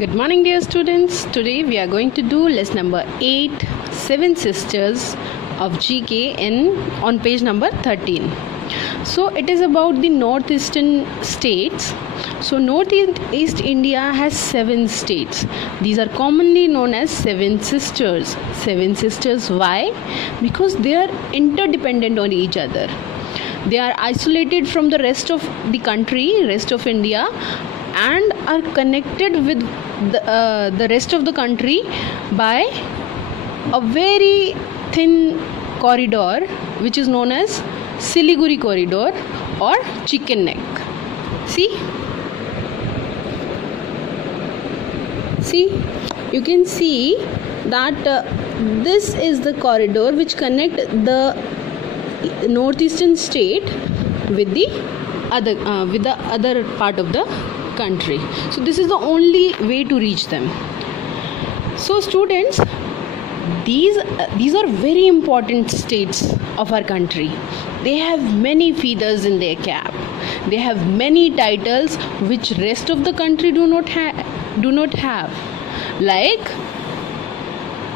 Good morning, dear students. Today we are going to do lesson number 8, Seven Sisters of GK on page number 13. So it is about the northeastern states. So northeast India has 7 states. These are commonly known as Seven Sisters. Seven Sisters, why? Because they are interdependent on each other. They are isolated from the rest of the country, rest of India, and are connected with the rest of the country by a very thin corridor which is known as Siliguri corridor or chicken neck. See, you can see that this is the corridor which connect the northeastern state with the other part of the country. So this is the only way to reach them. So students, these are very important states of our country. They have many feathers in their cap. They have many titles which rest of the country do not have, like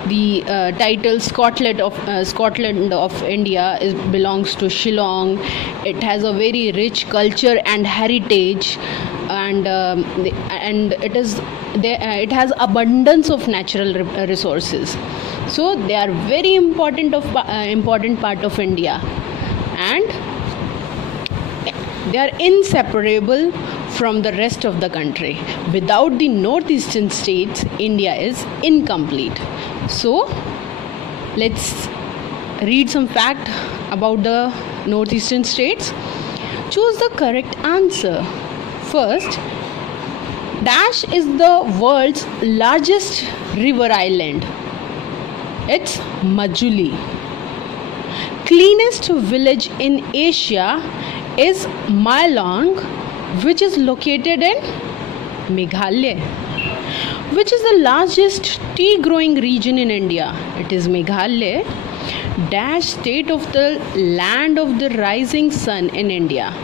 the title Scotland of India belongs to Shillong. It has a very rich culture and heritage, and it has abundance of natural resources. So they are very important part of India, and they are inseparable from the rest of the country. Without the northeastern states, India is incomplete. So let's read some fact about the northeastern states. Choose the correct answer. First, Dash is the world's largest river island. It's Majuli. Cleanest village in Asia is Mailong, which is located in Meghalaya. Which is the largest tea growing region in India? It is Meghalaya. Dash state of the land of the rising sun in India.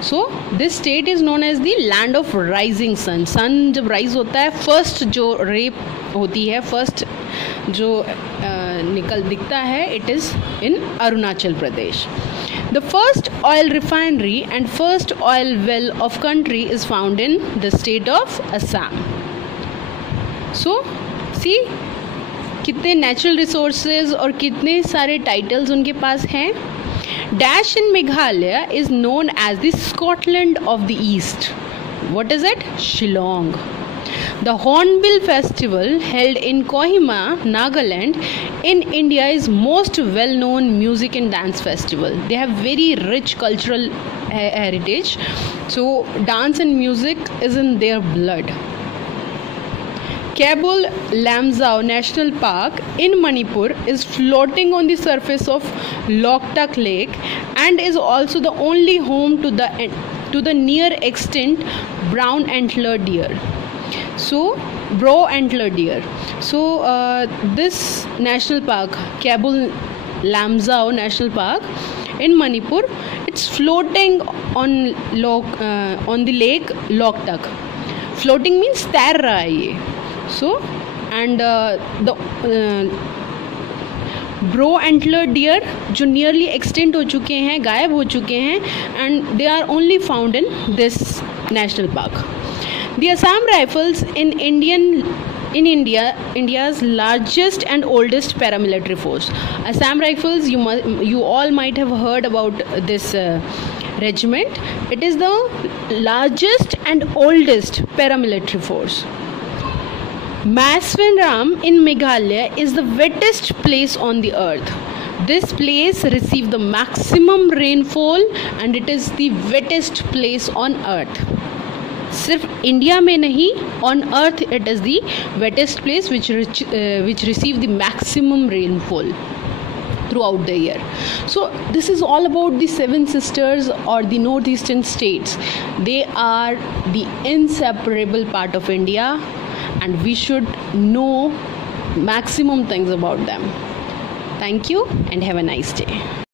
So this state is known as the land of rising sun. Sun जब rise होता है, first जो ray होती है, first जो दिखता है, it is in Arunachal Pradesh. The first oil refinery and first oil well of country is found in the state of Assam. So see कितने natural resources और कितने सारे titles उनके पास हैं. Dash in Meghalaya is known as the Scotland of the East. What is it? Shillong. The Hornbill Festival held in Kohima, Nagaland in India is most well-known music and dance festival. They have very rich cultural heritage. So dance and music is in their blood. Kabul Lamjao National Park in Manipur is floating on the surface of Loktak Lake and is also the only home to the near extinct brown antler deer. So this national park, Kabul Lamjao National Park in Manipur, it's floating on the lake Loktak. Floating means तैर रहा है ये. So, and the bro antler deer जो nearly extinct हो चुके हैं, गायब हो चुके हैं, and they are only found in this national park. The Assam Rifles in India's largest and oldest paramilitary force. Assam Rifles, you all might have heard about this regiment. It is the largest and oldest paramilitary force. Masvinram in Meghalaya is the wettest place on the earth. This place receives the maximum rainfall and it is the wettest place on earth. सिर्फ India में नहीं, on earth it is the wettest place which receive the maximum rainfall throughout the year. So this is all about the Seven Sisters or the northeastern states. They are the inseparable part of India, and we should know maximum things about them. Thank you and have a nice day.